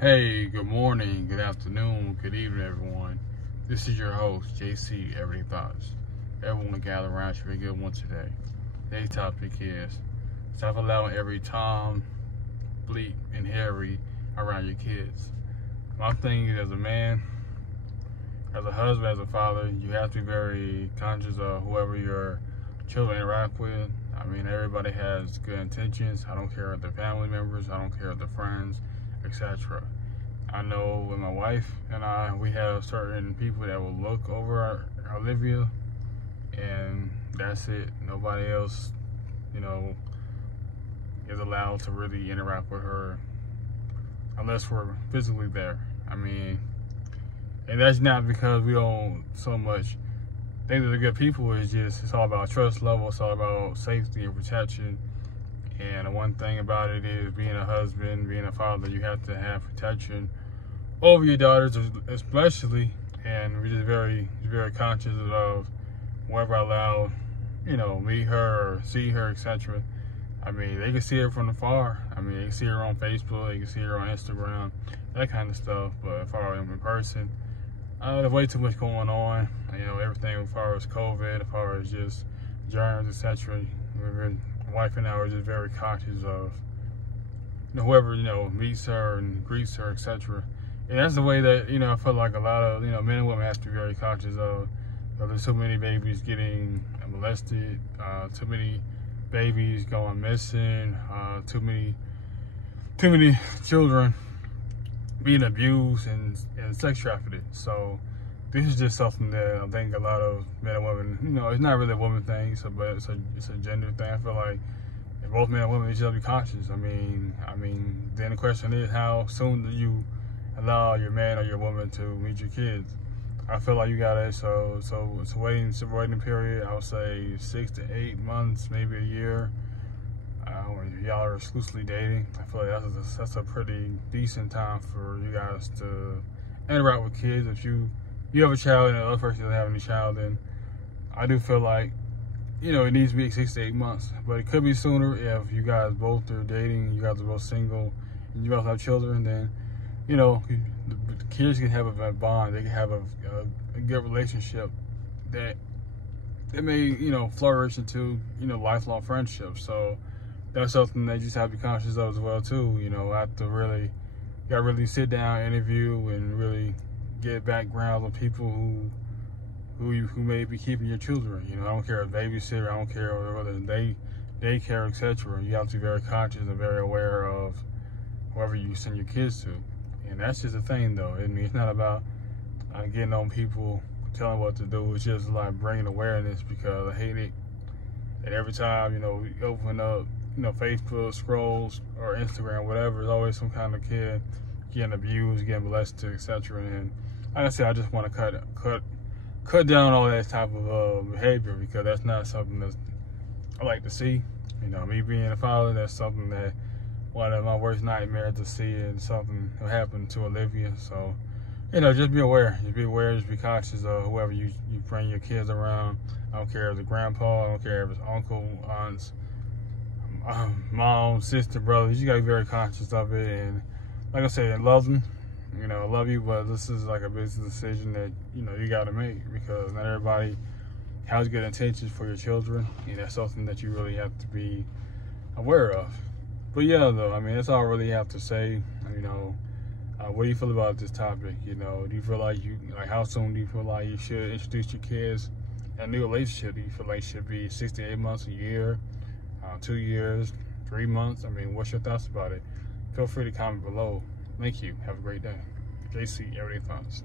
Hey, good morning, good afternoon, good evening, everyone. This is your host, JC Everyday Thoughts. Everyone gather around should be a good one today. Today's topic is stop allowing every Tom, Bleak, and Harry around your kids. My thing is, as a man, as a husband, as a father, you have to be very conscious of whoever your children interact with. I mean, everybody has good intentions. I don't care if they're family members, I don't care if they're friends, etc. I know with my wife and I, we have certain people that will look over Olivia, and that's it. Nobody else, is allowed to really interact with her unless we're physically there. I mean, and that's not because we don't so much think that they're good people. It's all about trust level. It's all about safety and protection. And one thing about it is, being a husband, being a father, you have to have protection over your daughters, especially. And we're just very, very conscious of whoever I allow, meet her or see her, etc. I mean, they can see her from afar. I mean, they can see her on Facebook, they can see her on Instagram, that kind of stuff. But as far as in person, there's way too much going on. Everything as far as COVID, as far as just germs, etc. My wife and I are just very conscious of whoever meets her and greets her, etc. And that's the way that I feel like a lot of men and women have to be very conscious of. There's so many babies getting molested, too many babies going missing, too many children being abused and sex trafficked. So this is just something that I think a lot of men and women, it's not really a woman thing, but it's a gender thing. I feel like if both men and women, should be conscious. I mean, then the question is, how soon do you allow your man or your woman to meet your kids? I feel like you gotta, so it's a waiting period. I would say 6 to 8 months, maybe a year. When y'all are exclusively dating, I feel like that's a pretty decent time for you guys to interact with kids. If you have a child and the other person doesn't have any child, then I do feel like it needs to be 6 to 8 months. But it could be sooner if you guys both are dating, you guys are both single, and you both have children. Then the kids can have a bond. They can have a good relationship that may flourish into lifelong friendships. So that's something that you just have to be conscious of as well too. You gotta really sit down, interview, and really get backgrounds on people who may be keeping your children. I don't care if babysitter, I don't care whether daycare, etc. You have to be very conscious and very aware of whoever you send your kids to. And that's just the thing, though. I mean, it's not about getting on people, telling what to do. It's just like bringing awareness, because I hate it that every time we open up Facebook, scrolls, or Instagram, whatever, there's always some kind of kid getting abused, getting molested, etc. And like I said, I just want to cut down all that type of behavior, because that's not something that I like to see. Me being a father, that's something that one of my worst nightmares to see, and something that happened to Olivia. So, just be aware. Just be aware. Just be conscious of whoever you bring your kids around. I don't care if it's grandpa. I don't care if it's uncle, aunts, mom, sister, brother. You gotta be very conscious of it. And like I said, I love them. I love you, but this is like a business decision that you gotta make, because not everybody has good intentions for your children, and that's something that you really have to be aware of. But yeah, though, I mean, that's all I really have to say. What do you feel about this topic? Do you feel like how soon do you feel like you should introduce your kids in a new relationship? Do you feel like it should be 6 to 8 months, a year, 2 years, 3 months? I mean, what's your thoughts about it? Feel free to comment below. Thank you. Have a great day. JC Everyday Thoughts.